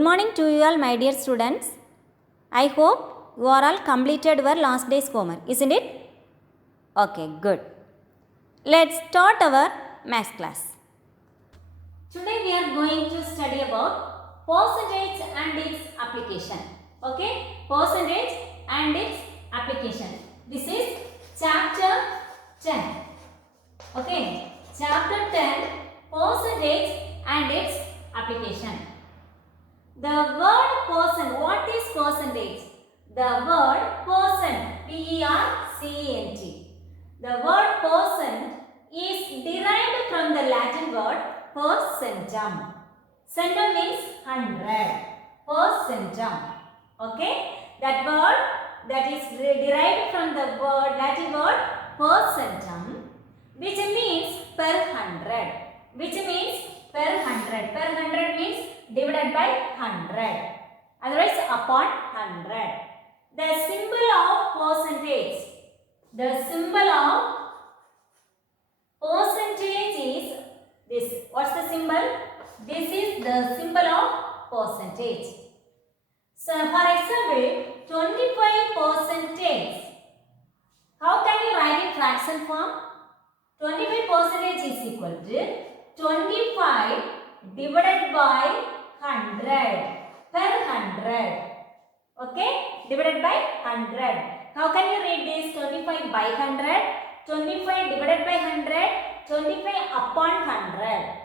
Good morning to you all, my dear students. I hope you are all completed your last day's homework, isn't it? Okay, good. Let's start our math class. Today we are going to study about percentage and its application. Okay, percentage and its application. This is chapter 10. Okay, chapter 10, percentage and its application. The word percent, what is percentage? The word percent, P-E-R-C-E-N-T. The word percent is derived from the Latin word percentum. Centum means 100. Percentum. Okay? That word that is derived from the word Latin word percentum, which means per 100. Which means per 100. Per 100 means divided by 100. Otherwise upon 100. The symbol of percentage. The symbol of percentage is this. What's the symbol? This is the symbol of percentage. So for example, 25 percentage. How can you write in fraction form? 25 percentage is equal to 25 divided by 100 per 100. Okay, divided by 100. How can you read this? 25 by 100, 25 divided by 100, 25 upon 100.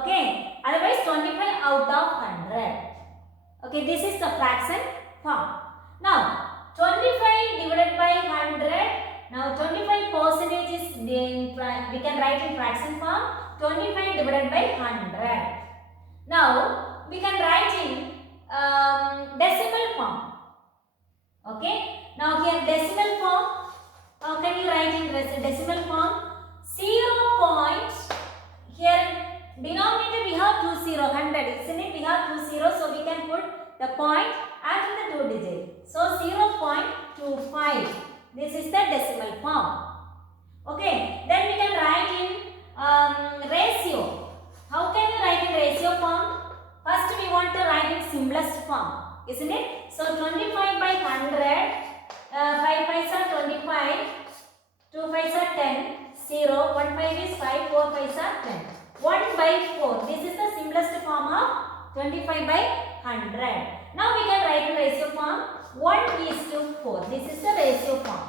Okay, otherwise 25 out of 100. Okay, this is the fraction form. Now, 25 divided by 100. Now, 25 percentage is we can write in fraction form. 25 divided by 100. Now, we can write in decimal form. Okay. Now, here decimal form. How can you write in decimal form? 0. Here denominator we have 20, 100. Isn't it? We have 20, so we can put the point after the 2 digits. So 0.25. This is the decimal form. Okay. Then we can write in ratio. How can you write in ratio form? First we want to write in simplest form, isn't it? So 25 by 100, 5 5s are 25, 2 5s are 10, 0, 1 5 is 5, 4 5s are 10. 1 by 4. This is the simplest form of 25 by 100. Now we can write in ratio form 1:4. This is the ratio form.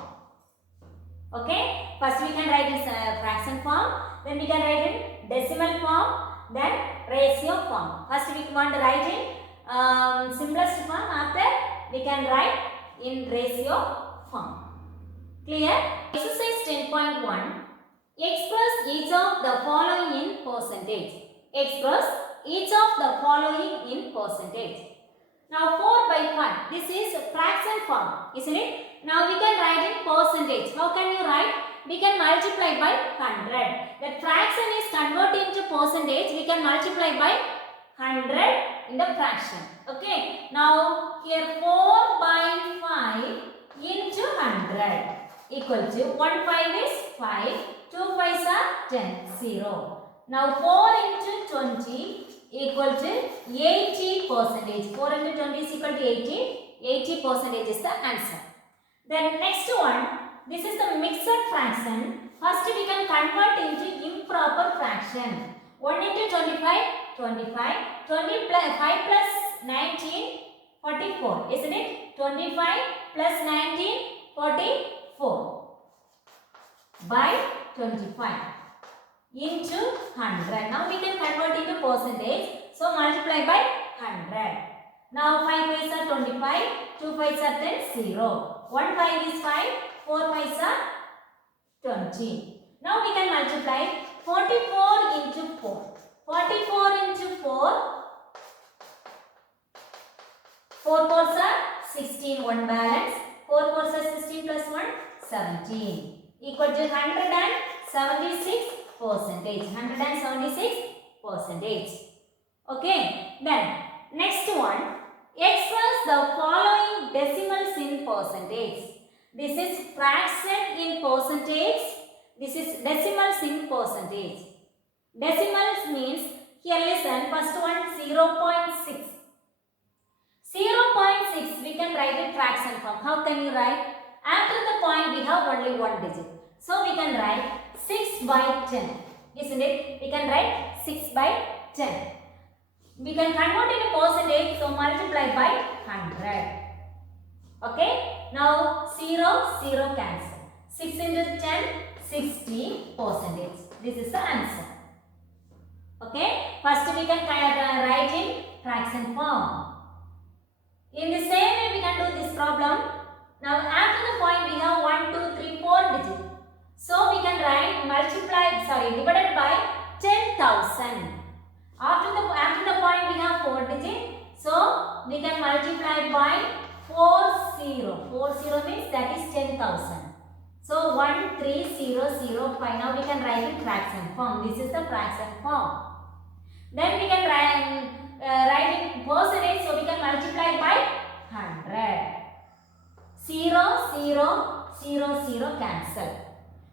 Okay. First we can write in fraction form. Then we can write in decimal form. Then ratio form. First we want to write in simplest form. After we can write in ratio form. Clear? Exercise 10.1. Express each of the following in percentage. Express each of the following in percentage. Now 4 by 5. This is fraction form, isn't it? Now we can write in percentage. How can you write? We can multiply by 100. That fraction is converted into percentage. We can multiply by 100 in the fraction. Okay. Now here 4 by 5 into 100 equal to 1 5 is 5. 2 5s are 10, 0. Now 4 into 20 equal to 80 percentage. 4 into 20 is equal to 80. 80 percentage is the answer. Then next one, this is the mixed fraction. First we can convert into improper fraction. 1 into 25, 25. 25 plus 19, 44. Isn't it? 25 plus 19, 44. By 25 into 100. Now we can convert into percentage. So multiply by 100. Now 5 5s are 25, 2 5s are 10, 0. 1 5 is 5, 4 5s are 20. Now we can multiply 44 into 4. 44 into 4. 4 4s are 16, 1 balance. 4 4s are 16 plus 1, 17. Equal to 176 percentage. 176 percentage. Okay. Then next one. Express the following decimals in percentage. This is fraction in percentage. This is decimals in percentage. Decimals means, here listen, first one 0.6. 0.6 we can write in fraction form. How can you write? After the point we have only one digit. So we can write 6 by 10. Isn't it? We can write 6 by 10. We can convert in a percentage, so multiply by 100. Okay? Now 0, 0 cancel. 6 into 10, 60%. This is the answer. Okay? First we can write in fraction form. In the same way we can do this problem. Now after the point we have 1, 2, 3, 4 digits. So we can write divided by 10,000. After the point we have 4 digits. So we can multiply by 40. 40 means that is 10,000. So 13005. Now we can write in fraction form. This is the fraction form. Then we can write in percentage, so we can multiply by 100. 0, 0 cancel.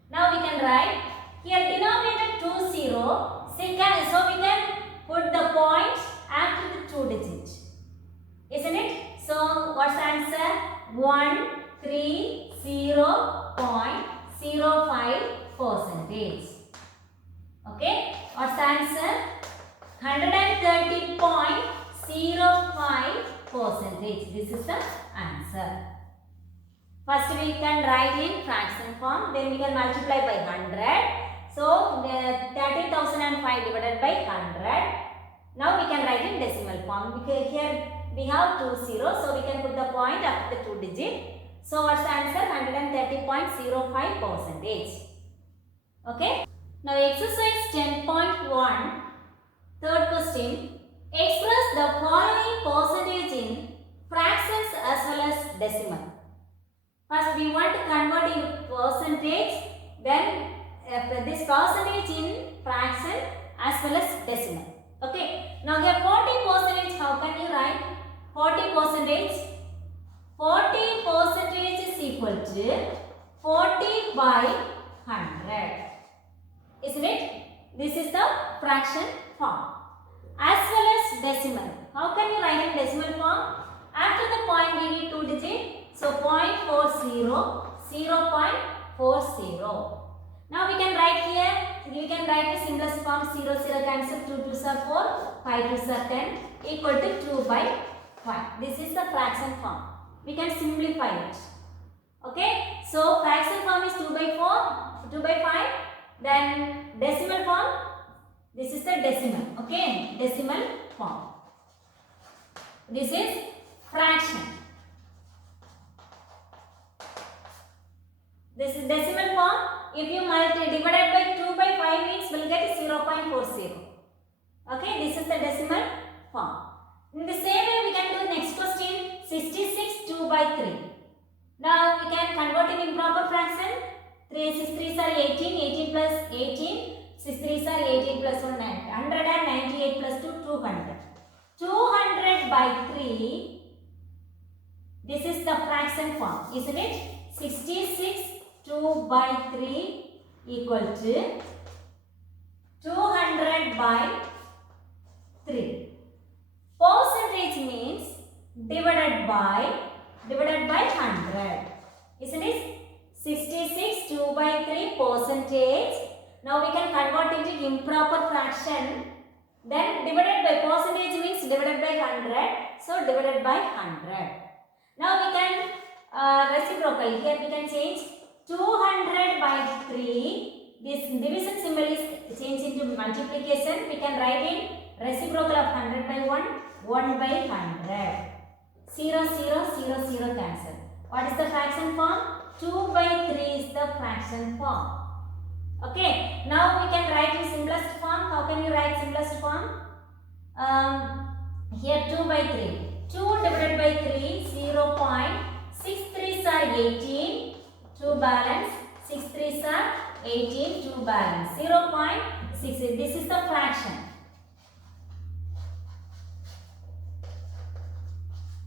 Now we can write here denominator 20. So we can put the point after the 2 digits. Isn't it? So what's the answer? 130.05%. Okay? What's the answer? 130.05%. This is the answer. First we can write in fraction form, then we can multiply by 100. So 30,005 divided by 100. Now we can write in decimal form. Because here we have 20, so we can put the point after the 2 digit. So what's the answer? 130.05%. Okay. Now exercise 10.1. Third question. Express the following percentage in fractions as well as decimal. First we want to convert in percentage, then this percentage in fraction as well as decimal. Okay. Now here 40%, how can you write? 40%. 40% is equal to 40 by 100. Isn't it? This is the fraction form. As well as decimal. How can you write in decimal form? After the point we need 2 digits. So 0.40, 0.40. Now we can write here, we can write the simplest form 0, 0 cancel, 2 2s are 4, 5 2s are 10, equal to 2 by 5. This is the fraction form. We can simplify it. Okay, so fraction form is 2 by 4, 2 by 5. Then decimal form, this is the decimal. Okay, decimal form. This is fraction. This is decimal form. If you divide by 2 by 5 means we'll get 0.40. Okay, this is the decimal form. In the same way we can do next question. 66 2 by 3. Now we can convert in improper fraction. 3 6 3s are 18, 18 plus 18, 6 3s are 18 plus 1 198 plus 2 200. 200 by 3. This is the fraction form, isn't it? 66 2 by 3 equal to 200 by 3. Percentage means divided by 100. Isn't it? 66 2 by 3 percentage. Now we can convert into improper fraction. Then divided by percentage means divided by 100. So divided by 100. Now we can reciprocal. Here we can change 200 by 3. This division symbol is changed into multiplication. We can write in reciprocal of 100 by 1, 1 by 100. 0, 0, 0, 0 cancel. What is the fraction form? 2 by 3 is the fraction form. Okay. Now we can write in simplest form. How can you write simplest form? Here 2 by 3. 2 divided by 3, 0.63s are 18. 2 balance. 6 3s are 18. 2 balance. 0.6. This is the fraction.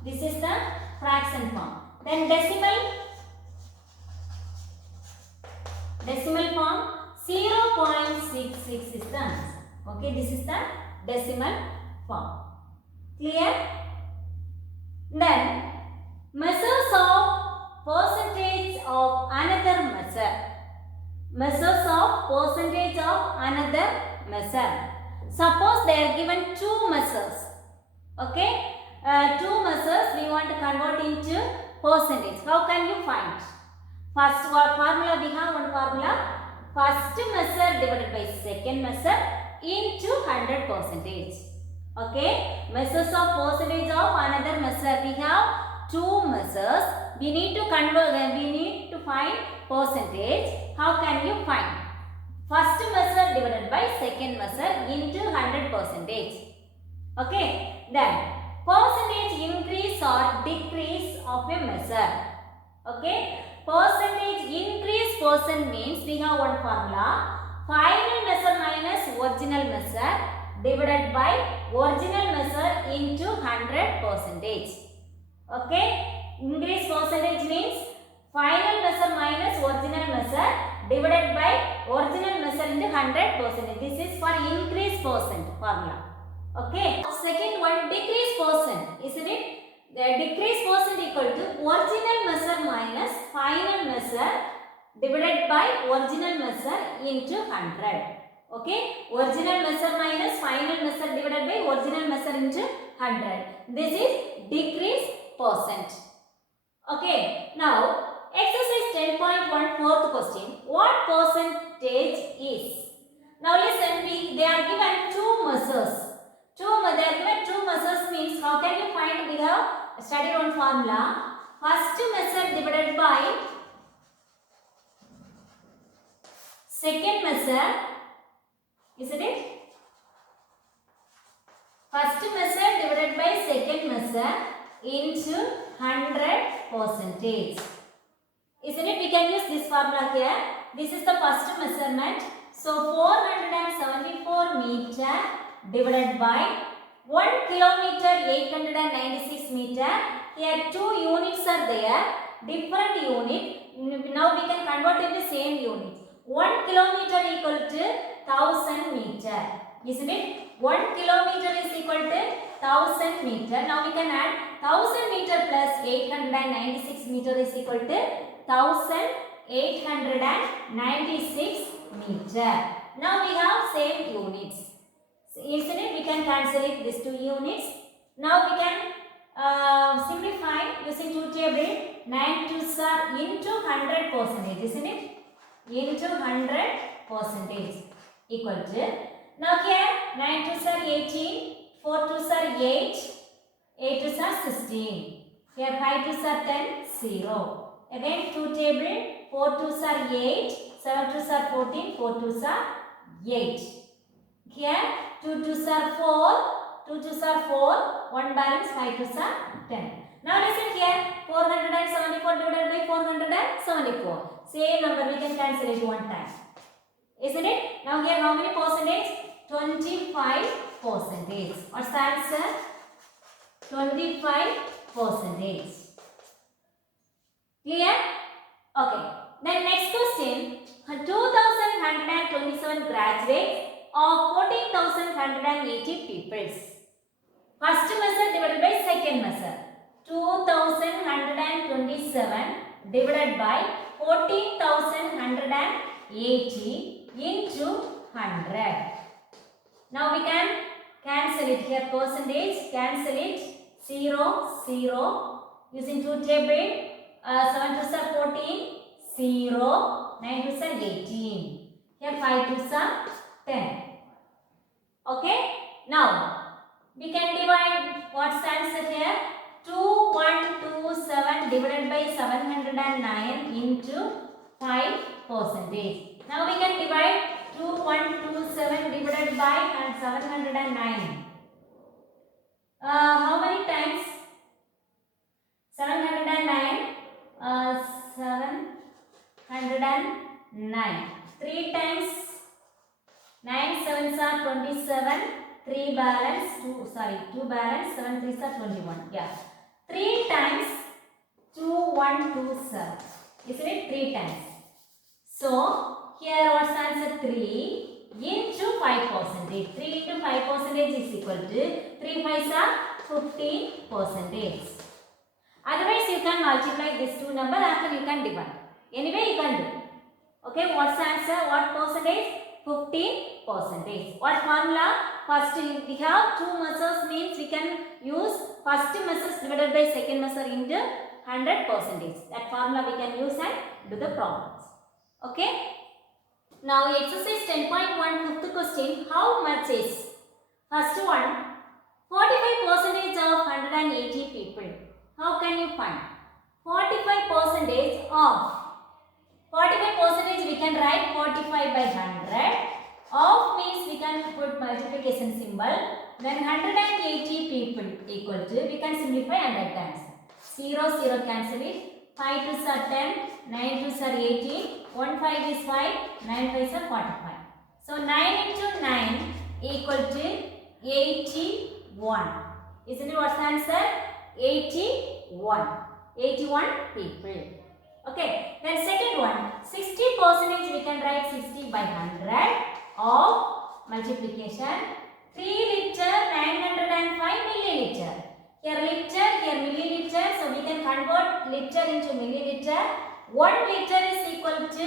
This is the fraction form. Then decimal form 0.66 is the answer. Okay, this is the decimal form. Clear? of another measure. Measures of percentage of another measure. Suppose they are given two measures. Okay, two measures we want to convert into percentage. How can you find? First formula, we have one formula. First measure divided by second measure into 100 percentage. Okay, measures of percentage of another measure. We have two measures. We need to convert. We need to find percentage. How can you find? First measure divided by second measure into 100 percentage. Okay, then percentage increase or decrease of a measure. Okay, percentage increase percent means we have one formula. Final measure minus original measure divided by original measure into 100 percentage. Okay, increase percentage means final measure minus original measure divided by original measure into 100 percentage. This is for increase percent formula. Okay, second one, decrease percent, isn't it? The decrease percent equal to original measure minus final measure divided by original measure into 100. Okay, original measure minus final measure divided by original measure into 100. This is decrease percent. Okay, now exercise 10.1 fourth question. What percentage is? Now listen, they are given two measures. They are given two measures means how can you find? We have studied one formula. First measure divided by second measure, isn't it? First measure divided by second measure into 100 percentage. Isn't it? We can use this formula here. This is the first measurement. So 474 meter divided by 1 kilometer 896 meter. Here two units are there. Different unit. Now we can convert into same unit. 1 kilometer equal to 1000 meter. Isn't it? 1 kilometer is equal to 1000 meter. Now we can add 1000 meter plus 896 meter is equal to 1896 meter. Now we have same units. Isn't it? We can cancel it, these two units. Now we can simplify using two table. 9 2s are into 100 percentage, isn't it? Into 100 percentage equal to. Now here 9 2s are 18, 4 2s are 8, 8 2s are 16. Here 5 2s are 10, 0. Again two table. 4 2s are 8, 7 2s are 14, 4 2s are 8. Here 2 2s are 4, 2 2s are 4, 1 balance, 5 2s are 10. Now listen here, 474 divided by 474. Same number, we can cancel it one time. Isn't it? Now here how many percentage? 25 percentage. What's the answer? 25 percentage. Clear? Okay. Then next question. 2,127 graduates of 14,180 peoples. First measure divided by second measure. 2,127 divided by 14,180 into 100. Now we can cancel it here. Percentage, cancel it. 0, 0. Using two table. 7 2s are 14. 0. 9 2s are 18. Here 5 2s are 10. Okay. Now we can divide. What's the answer here? 2127 divided by 709 into 5 percentage. Now we can divide 2127 divided by 709. How many times? 709. 709. 3 times. 9 7s are 27. 3 balance. 2 balance. 7 3s are 21. Yeah. 3 times 2127. Isn't it? 3 times. So here what's the answer? 3 into 5 percentage. 3 into 5 percentage is equal to 3 5s are 15 percentage. Otherwise you can multiply this two number after you can divide. Anyway, you can do. Okay, what's the answer? What percentage? 15%. What formula? First, we have two measures means we can use first measures divided by second measure into 100%. That formula we can use and do the problems. Okay. Now, exercise 10.1 fifth question. How much is? First one, 45% of 180 people. How can you find? 45% of 45% we can write 45 by 100. Of means we can put multiplication symbol. Then 180 people equal to, we can simplify and write the answer. 0, 0 cancel it. 5 2s are 10, 9 2s are 18, 1 5 is 5, 9 5s are 45. So 9 into 9 equal to 81. Isn't it what's the answer? 81. 81 people. Okay, then second one, 60% we can write 60 by 100 of multiplication. 3 liter 905 milliliter. Here liter, here milliliter, so we can convert liter into milliliter. 1 liter is equal to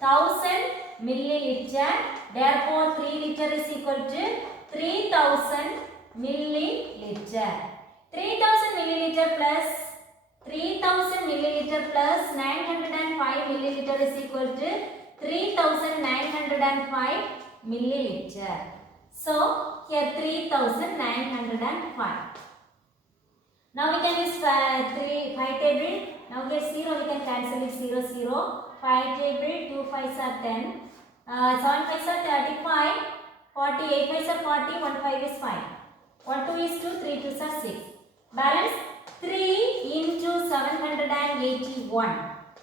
1000 milliliter. Therefore, 3 liter is equal to 3000 milliliter. 3000 milliliter plus 3000 milliliter plus 905 milliliter is equal to 3905 milliliter. So, here 3905. Now we can use 5 table. Now here 0 we can cancel it 0 0. 5 table 2 5s are 10. 7 5s are 35. 40 8 5s are 40. 1 5 is 5. 1 2 is 2. 3 2s are 6. Balance 3 into 781.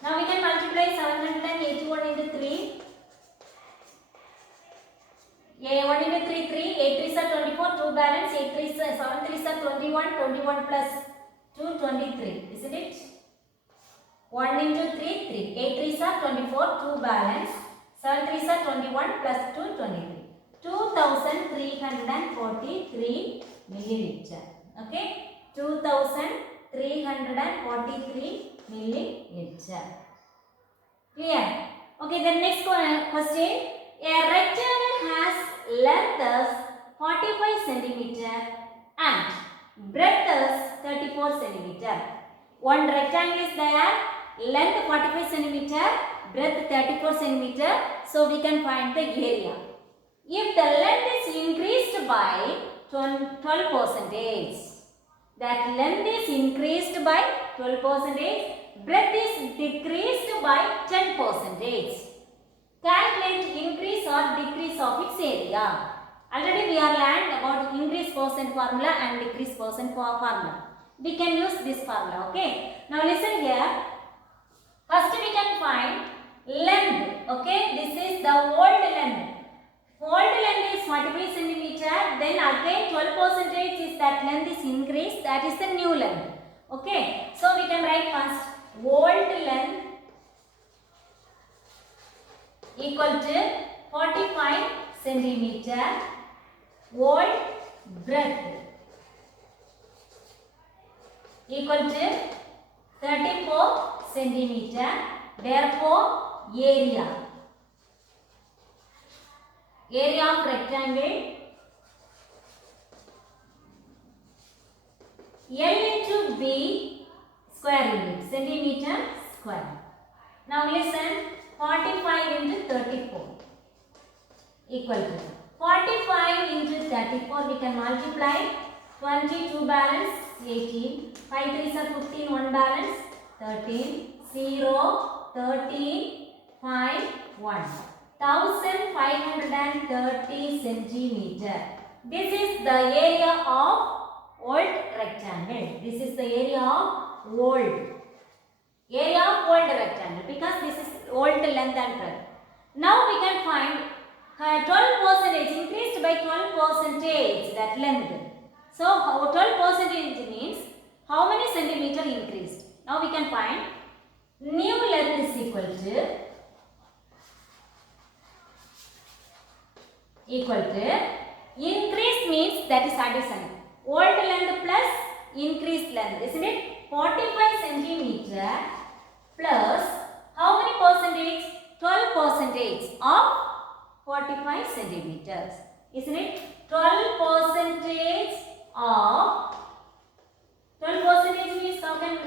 Now we can multiply 781 into 3. 1 into 3, 3, 8 3s are 24, 2 balance, 8 3s, 7 3s are 21, 21 plus 2, 23, isn't it? 1 into 3, 3, 8 3s are 24, 2 balance, 7 3s are 21 plus 2, 23. 2343 milliliter. Okay? 2343 milliliter. Clear? Okay, then next question. A rectangle has length as 45 centimeter and breadth as 34 centimeter. One rectangle is there, length 45 centimeter, breadth 34 centimeter. So we can find the area. If the length is increased by 12%, that length is increased by 12%, breadth is decreased by 10%. Calculate increase or decrease of its area. Already we are learned about increase percent formula and decrease percent formula. We can use this formula. Okay. Now listen here. First we can find length. Okay. This is the old length. Old length is 45 centimeter. Then again 12% is that length is increased. That is the new length. Okay. So we can write first old length equal to 45 centimeter. Old breadth equal to 34 centimeter. Therefore, area of rectangle L into B square unit, centimeter square. Now listen, 45 into 34 equal to 45 into 34 we can multiply 22 balance 18, 5 3s are 15, 1 balance 13, 0, 13, 5, 1. 1530 centimeter. This is the area of old rectangle. This is the area of old rectangle because this is old length and breadth. Now we can find 12% increased by 12% that length. So 12% means how many centimeter increased? Now we can find new length is equal to increased means that is addition. Old length plus increased length, isn't it? 45 centimeter plus how many 45 centimeters. Isn't it? 12 percentage of 12 percentage means how can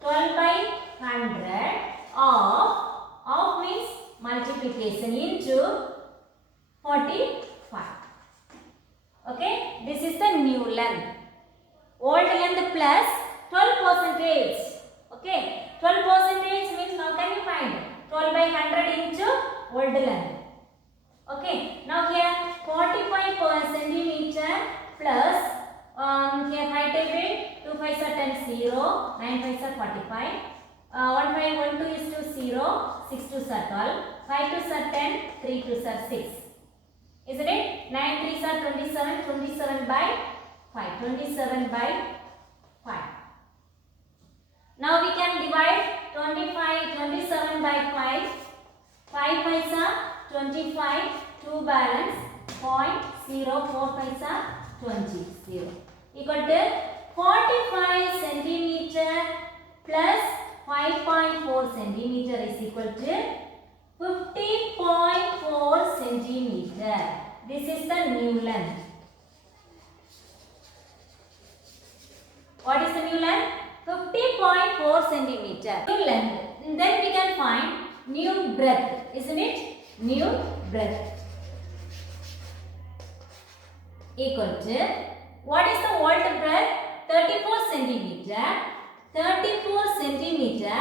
12 by 100 of means multiplication into 45. Okay, this is the new length. Old length plus 12 percentage. Okay, 12 percentage means how can you find 12 by 100 into old length. Okay, now here 45 per centimeter plus here 5 table 2 5s are 10 0 9 5s are 45 1 5 1 2 is to 0 6 2s are 12 5 2s are 10 3 2s are 6. Isn't it? 9 3s are 27 27 by 5 27 by 5. Now we can divide 27 by 5 5 5s are 25 2 balance 0.04 5s are 20 0 equal to 45 centimeter plus 5.4 centimeter is equal to 50.4 centimeter. This is the new length. What is the new length? 50.4 centimeter. New length. Then we can find new breadth. Isn't it? New breadth. Equal to, what is the old breadth? 34 centimeter. 34 centimeter.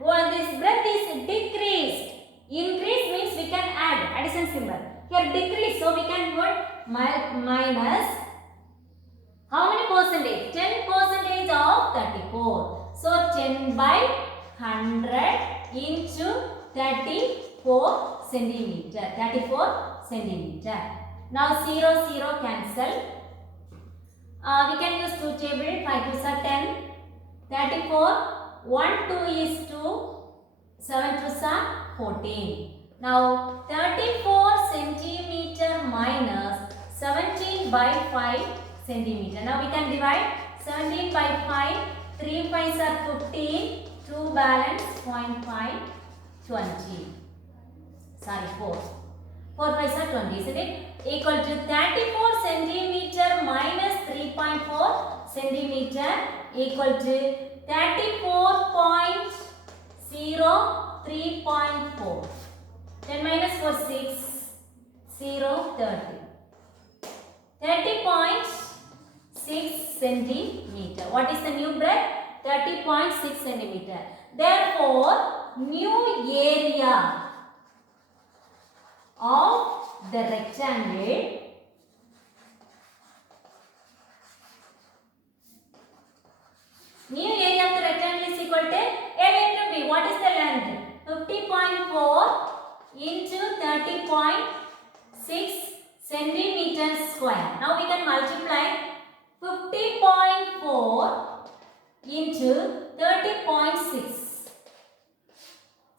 Well, this breadth is decreased. Increase means we can add addition symbol. Here decrease, so we can put minus. How many percentage? 10 percentage of 34. So 10 by 100 into 34 centimeter. 34 centimeter. Now 0 0 cancel. We can use 2 table. 5 2s are 10. 34. 1 2 is 2. 7 2s are 14. Now 34 centimeter minus 17 by 5 centimeter. Now we can divide 17 by 5. 3 5s are 15. 2 balance 0.5 20. Sorry 4. 4 5s are 20. Isn't it? Equal to 34 centimeter minus 3.4 centimeter equal to 34.0 3.4. 10 minus 4 6 0 30. 30.6 centimeter. What is the new breadth? 30.6 centimeter. Therefore, new area of the rectangle is equal to L into B. What is the length? 50.4 into 30.6 centimeters square. Now we can multiply 50.4 into 30.6.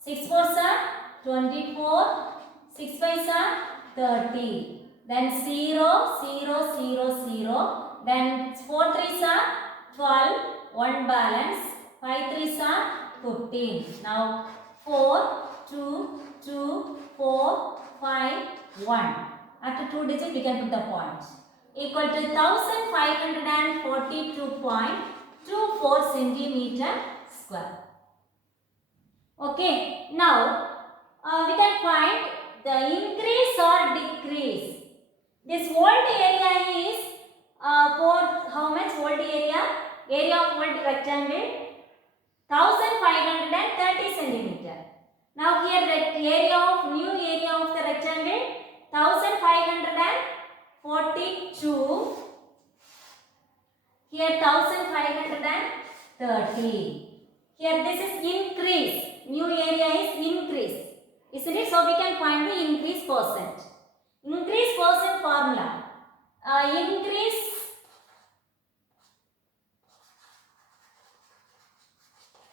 6 4s are 24. 6 5s are 30. Then 0 0 0 0. Then 4 3s are 12. 1 balance. 5 3s are 15. Now 4 2 2 4 5 1. After 2 digits we can put the point. Equal to 1542.24 centimeter square. Okay. Now we can find the increase or decrease. This old area is for how much old area? Area of old rectangle 1530 centimeter. Now here the area of new area of the rectangle 1542. Here 1530. Here this is increase. New area is increase. Isn't it? So we can find the increase percent. Increase percent formula. Increase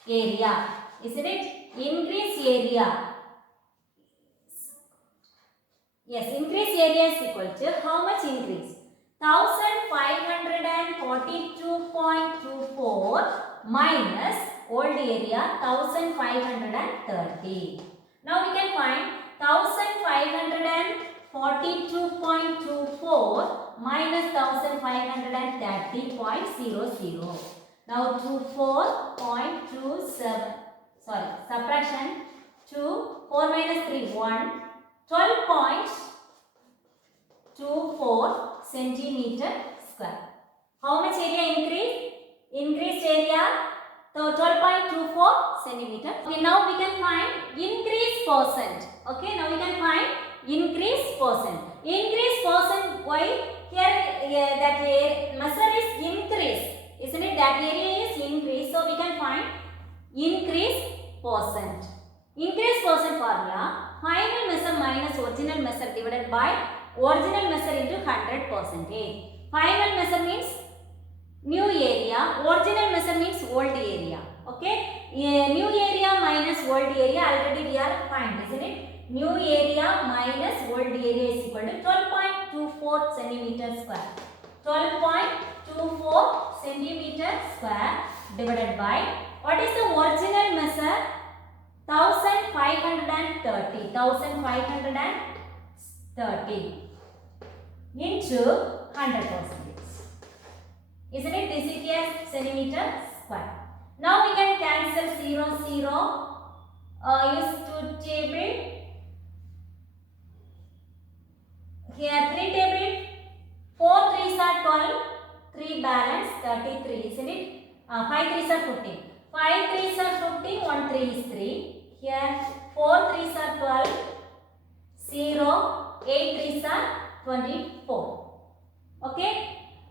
area. Isn't it? Increase area. Yes, increase area is equal to how much increase? 1542.24 minus old area 1530. Now we can find 1542 42.24 minus 1530.00. Now 24.27, sorry, subtraction 2, 4 minus 3, 1, 12.24 centimeter square. How much area increase? Increased area, so 12.24 centimeter. Okay, now we can find increase percent. Okay, now we can find increase percent. Increase percent, why? Here that measure is increase, isn't it? That area is increase, so we can find increase percent. Increase percent formula, final measure minus original measure divided by original measure into 100%. Final measure means new area, original measure means old area. Okay, new area minus old area already we are find, isn't it? New area minus old area is equal to 12.24 centimeter square. 12.24 centimeter square divided by, what is the original measure? 1530. 1530 into 100%. Isn't it? This is here centimeter square. Now we can cancel 0, 0. Use 2 table. Here 3 table. 4 3s are 12. 3 balance 33. Isn't it? 5 3s are 15. 5 3s are 15. 1 3 is 3. Here 4 3s are 12. 0. 8 3s are 24. Okay.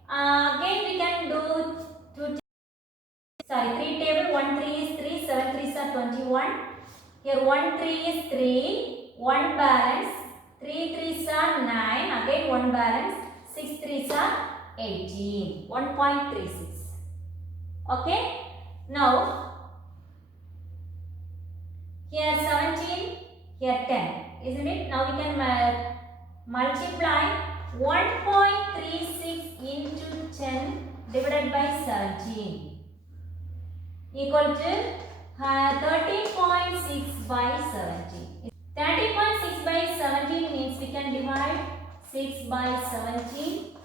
Again we can do 3 table. 1 3 is 3, 7 3s are 21. Here 1 3 is 3, 1 balance, 3 3s are 9, again 1 balance, 6 3s are 18, 1.36. Okay, now here 17, here 10, isn't it? Now we can multiply 1.36 into 10 divided by 17 equal to 13.6 by 17. 13.6 by 17 means we can divide 6 by 17.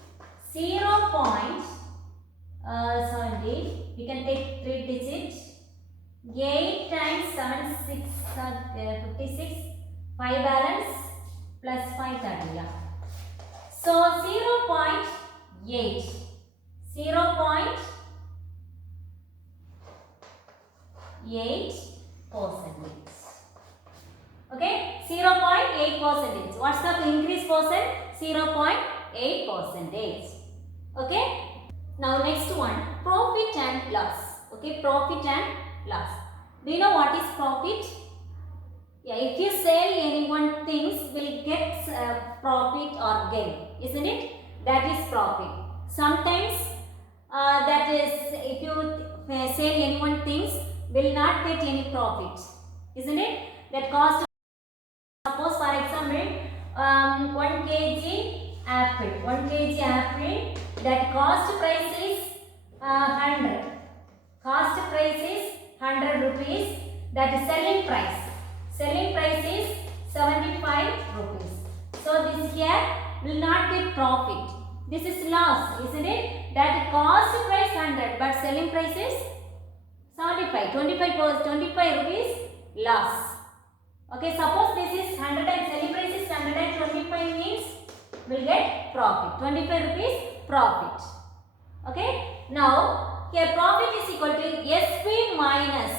0.70. We can take 3 digits. 8 times 7 6 56. 5 balance plus 5 30. Yeah. So 0.8. 0.8 percentage. Okay, 0.8 percentage. What's the increase percent? 0.8 percentage. Okay. Now next one, profit and loss. Okay, profit and loss. Do you know what is profit? Yeah, if you sell any one things, will get profit or gain, isn't it? That is profit. Sometimes that is, if you sell any one things, will not get any profit, isn't it? That cost, suppose for example 1 kg apple, 1 kg apple, that cost price is 100. Cost price is 100 rupees. That is selling price. Selling price is 75 rupees. So this here will not get profit. This is loss, isn't it? That cost price 100 but selling price is 75. 25 rupees loss. Okay, suppose this is 100 and selling price is 125 means will get profit. 25 rupees profit. Okay. Now here profit is equal to SP minus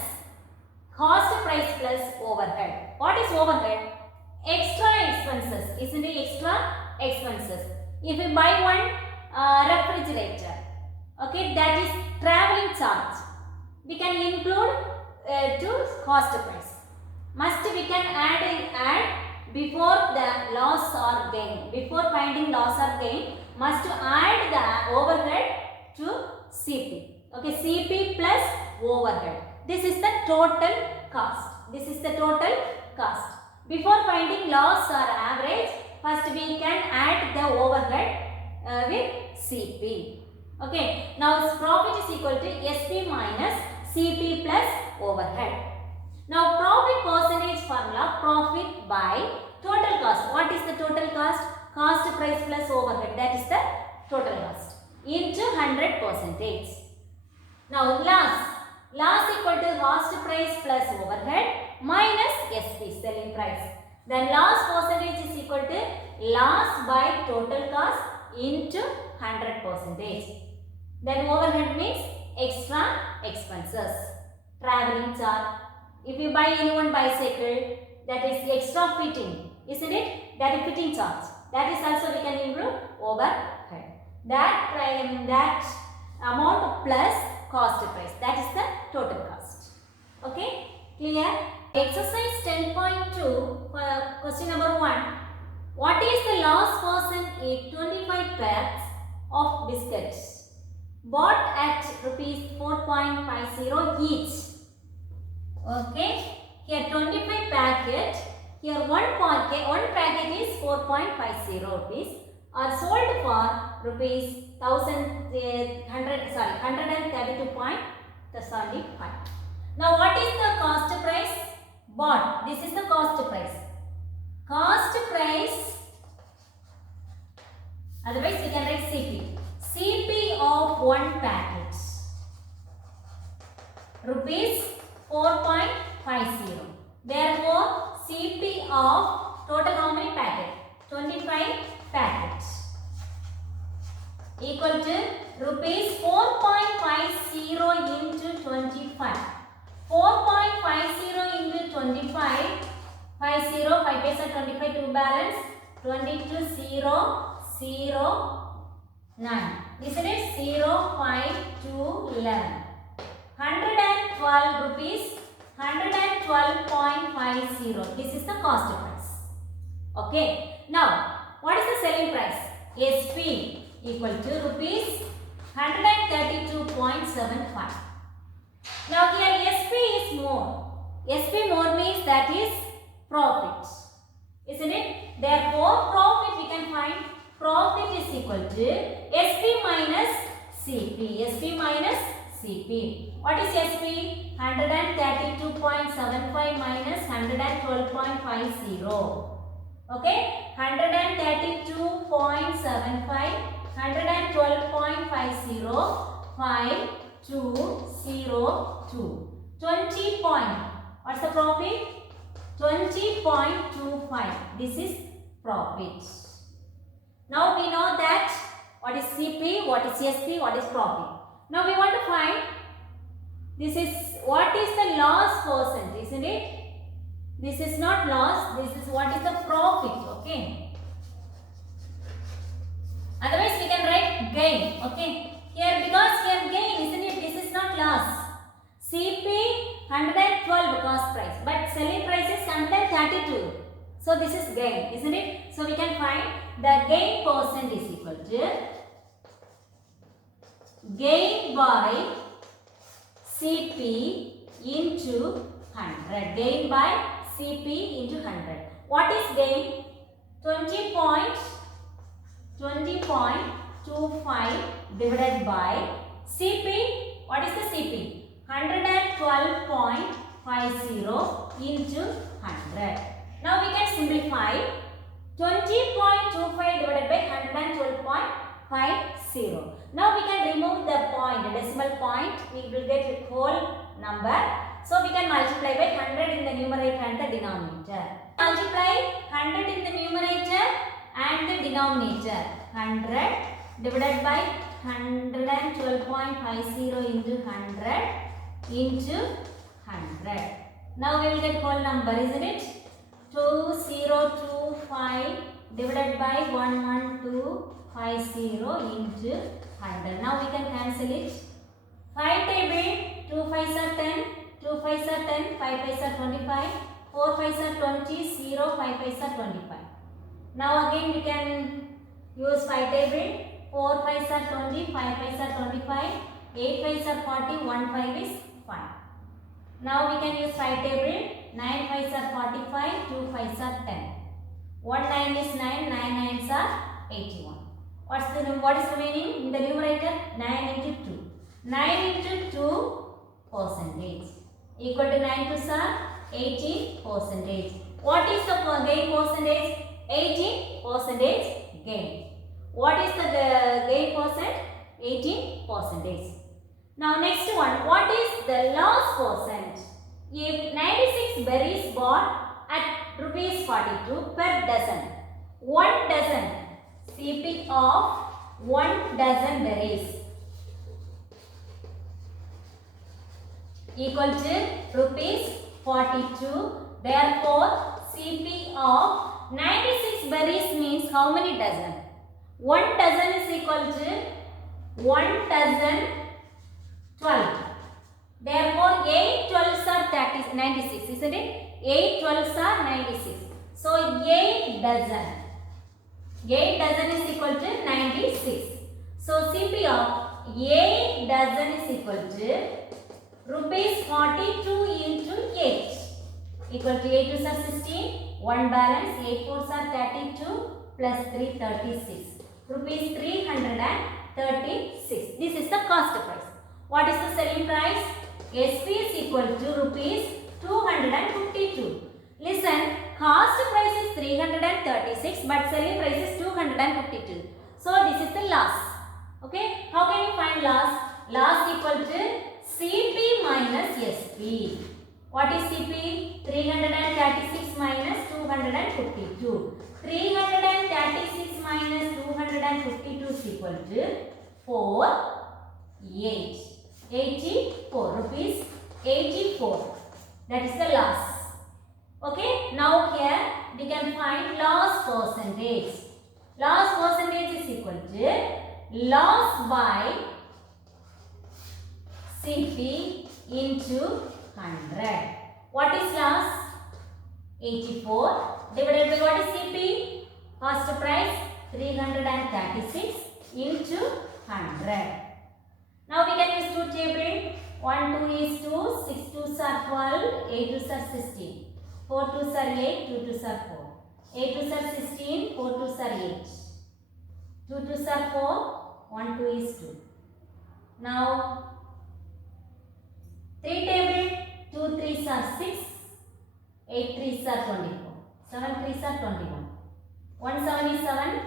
cost price plus overhead. What is overhead? Extra expenses. Isn't it? Extra expenses. If you buy one refrigerator, okay, that is traveling charge. We can include to cost price. Must we can add before the loss or gain. Before finding loss or gain, must add the overhead to CP. Okay, CP plus overhead. This is the total cost. This is the total cost. Before finding loss or average, first we can add the overhead with CP. Okay, now profit is equal to SP minus CP plus overhead. Now profit percentage formula, profit by total cost. What is the total cost? Cost price plus overhead, that is the total cost into 100%. Now loss equal to cost price plus overhead minus SP, selling price. Then loss percentage is equal to loss by total cost into 100%. Then overhead means extra expenses, traveling charge. If you buy any one bicycle, that is extra fitting, isn't it? That is fitting charge. That is also we can include overhead. That amount plus cost price. That is the total cost. Okay? Clear? Exercise 10.2 question number 1. What is the loss percent if 25 packs of biscuits bought at rupees 4.50 each? Okay, here 25 packet, here one packet is 4.50 rupees are sold for rupees 132.75. Now what is the cost price? Bought. This is the cost price. Cost price, otherwise we can write CP. CP of one packet, rupees 4.50. Therefore, CP of total how many packets? 25 packets equal to rupees 4.50 into 25. 4.50 into 25. 50, 5 paisa 25, 2 balance 22, 0, 0, 9. Isn't it? 0, 5, 2, 11. 112 rupees, 112.50. This is the cost price. Okay. Now, what is the selling price? SP equal to rupees 132.75. Now here SP is more. SP more means that is profit. Isn't it? Therefore, profit we can find profit is equal to SP minus CP. SP minus CP. What is SP? 132.75 minus 112.50. Okay? 132.75, 112.50, 5202. 20 point. What's the profit? 20.25. This is profit. Now we know that what is CP, what is SP, what is profit. Now we want to find this is what is the loss percent, isn't it? This is not loss, this is what is the profit, okay? Otherwise we can write gain, okay? Here because here gain, isn't it? This is not loss. CP 112 cost price, but selling price is 132. So this is gain, isn't it? So we can find the gain percent is equal to gain by CP into 100. Gain by CP into 100. What is gain? 20.25 divided by CP. What is the CP? 112.50 into 100. Now we can simplify 20.25 divided by 112.50. Now we can remove the point, the decimal point. We will get a whole number. So we can multiply by 100 in the numerator and the denominator. Multiply 100 in the numerator and the denominator. 100 divided by 112.50 into 100 into 100. Now we will get whole number, isn't it? 2025 divided by 11250 into 100. Now we can cancel it. 5 table, 2 5s are 10, 2 5s are 10, 5 5s are 25, 4 5s are 20, 0, 5 5s are 25. Now again we can use 5 table, 4 5s are 20, 5 5s are 25, 8 5s are 40, 1 5 is 5. Now we can use 5 table, 9 5s are 45, 2 5s are 10. 1 9 is 9, 9 9s are 81. What is remaining in the numerator? 9 into 2. 9 into 2 percentage equal to 9 2s are 18 percentage. What is the gain percentage? 18 percentage gain. What is the gain percent? 18 percentage. Now next one, what is the loss percent? If 96 berries bought at rupees 42 per dozen, 1 dozen CP of 1 dozen berries equal to rupees 42. Therefore, CP of 96 berries means how many dozen? 1 dozen is equal to 1 dozen 12. Therefore, 8 12s are 96, isn't it? 8 12s are 96. So, 8 dozen. 8 dozen is equal to 96. So, CP of 8 dozen is equal to rupees 42 into 8 equal to 8 2s are 16, 1 balance, 8 4s are 32 plus 3 36. Rupees 336. This is the cost price. What is the selling price? SP is equal to rupees 252. Listen, cost price is 336 but selling price is 252. So this is the loss. Okay, how can you find loss? Loss equal to CP minus SP. What is CP? 336 minus 252. 336 minus 252 is equal to 84 rupees 84. That is the loss. Okay. Now here we can find loss percentage. Loss percentage is equal to loss by CP into 100. What is loss? 84 divided by what is CP? Cost price 336 into 100. Now we can use two table. 1 2 is 2, 6 2s are 12, 8 2s are 16, 4 2s are 8, 2 2s are 4, 8 2s are 16, 4 2s are 8, 2 2s are 4, 1 2 is 2. Now 3 table, 2 3s are 6, 8 3s are 24, 7 3s are 21, 1 7 is 7,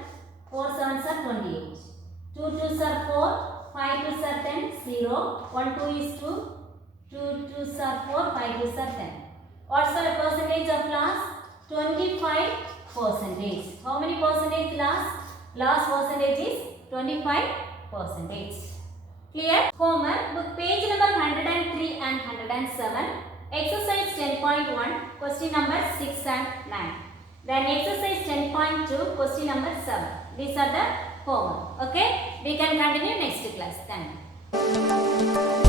4 7s are 28, 2 2s are 4, 5 2s are 10, 0, 1 2 is 2, 2 2s are 4, 5 2s are 10. What's the percentage of loss? 25 percentage. How many percentage loss? Loss percentage is 25 percentage. Clear? Homework, book page number 103 and 107. Exercise 10.1, question number 6 and 9. Then exercise 10.2, question number 7. These are the homework. Okay? We can continue next class. Thank you.